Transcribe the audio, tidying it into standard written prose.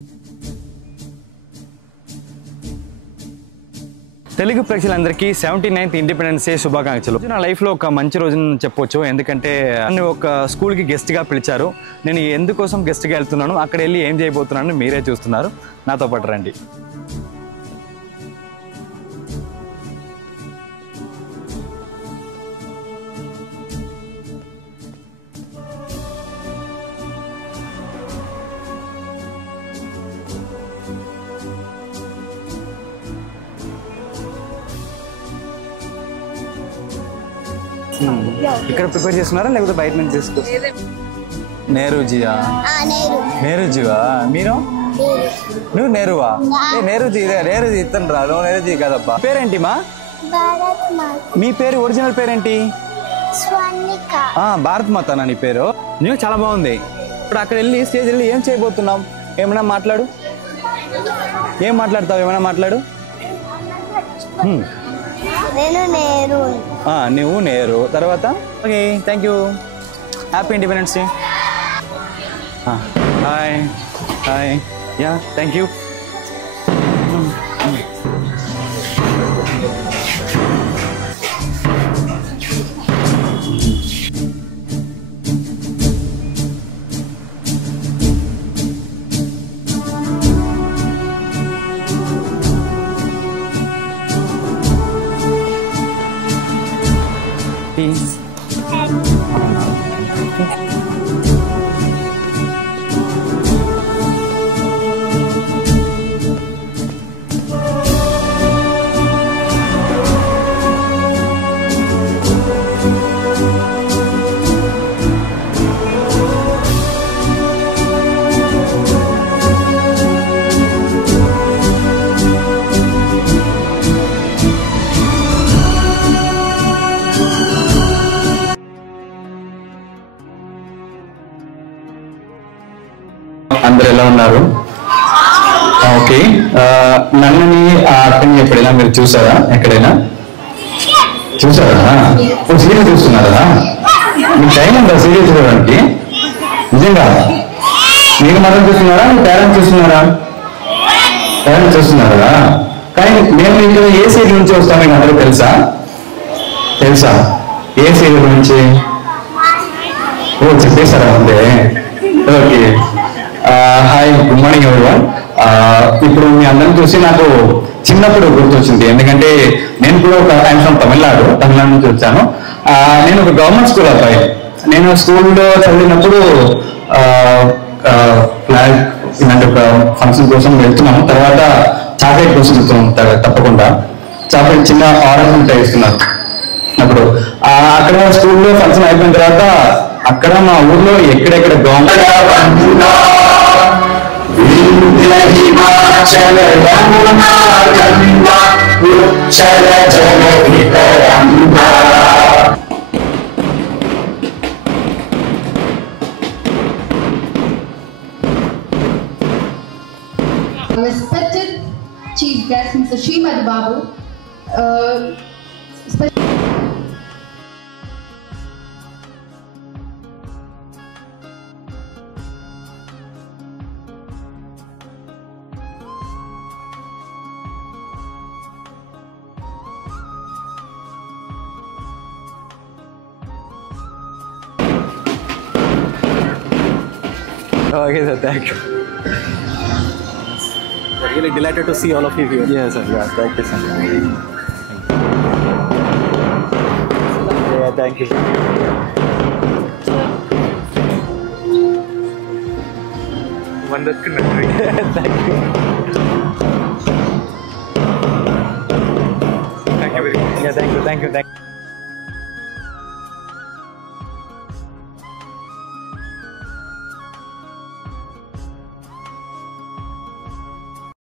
తెలుగు ప్రేక్షకులందరికీ 79th independence day శుభాకాంక్షలు. నా లైఫ్లో ఒక మంచి రోజు చెప్పొచ్చు. ఎందుకంటే నన్ను ఒక స్కూల్కి గెస్ట్గా పిలిచారు. నేను ఎందుకోసం గెస్ట్గా వెళ్తున్నాను, అక్కడ వెళ్ళి ఏం చేయబోతున్నాను మీరే చూస్తున్నారు. నాతో పాటు రండి. ఇక్కడ ప్రిపేర్ చేస్తున్నారా లేకపోతే బయట నుంచి తీసుకొస్తారా? నేరుజీయా? నేరుజీవా? మీరు? నువ్వు నేరువా? నేరుజీ నేరుజీ ఇతను రా, నువ్వు నేరుజీ కదబ్బా. పేరేంటి మా? మీ పేరు ఒరిజినల్ పేరేంటి? భారత్ మాతనా నీ పేరు? నువ్వు చాలా బాగుంది. ఇప్పుడు అక్కడ వెళ్ళి స్టేజ్ వెళ్ళి ఏం చేయబోతున్నావు? ఏమైనా మాట్లాడు. ఏం మాట్లాడతావు? ఏమైనా మాట్లాడు. నువ్వు నేరు తర్వాత okay, thank you. Happy independence day. Hi hi, yeah thank you. అందరు ఎలా ఉన్నారు? ఓకే, నన్నని ఆ అర్థం ఎప్పుడైనా మీరు చూసారా? ఎక్కడైనా చూసారా? సీరియల్ చూస్తున్నారా? మీకు టైం ఉందా సీరియల్ చూడడానికి? నిజంగా మీరు మనం చూస్తున్నారా? మీ పేరెంట్స్ చూస్తున్నారా? పేరెంట్స్ చూస్తున్నారా? కానీ మేము ఇక్కడ ఏ సీరియల్ నుంచి వస్తామో మీకు అందరూ తెలుసా? తెలుసా ఏ సీరియల్ నుంచి? ఓ చెప్పేశారా ముందే? Okay, hi, good morning everyone. ఇప్పుడు మీ అందరిని చూసి నాకు చిన్నప్పుడు గుర్తొచ్చింది. ఎందుకంటే నేను కూడా ఐఎమ్ ఫ్రమ్ తమిళనాడు నుంచి వచ్చాను. నేను ఒక గవర్నమెంట్ స్కూల్ అబ్బాయి. నేను స్కూల్లో చదివినప్పుడు ఫ్లాగ్ ఇలాంటి ఒక ఫంక్షన్ కోసం వెళ్తున్నాము. తర్వాత చాక్లెట్ కోసం తప్పకుండా చాక్లెట్ చిన్న ఆరెంజ్ ఉంటాయి ఇస్తున్నారు. అప్పుడు అక్కడ స్కూల్లో ఫంక్షన్ అయిపోయిన తర్వాత అక్కడ మా ఊర్లో ఎక్కడెక్కడ government Respected Chief Guest Mr. Srimad Babu, Okay sir, thank you. We're really delighted to see all of you here. Yes sir, yeah, thank you sir. Yeah, thank you. Wonderful. Thank you. Thank you very much. Yeah, thank you.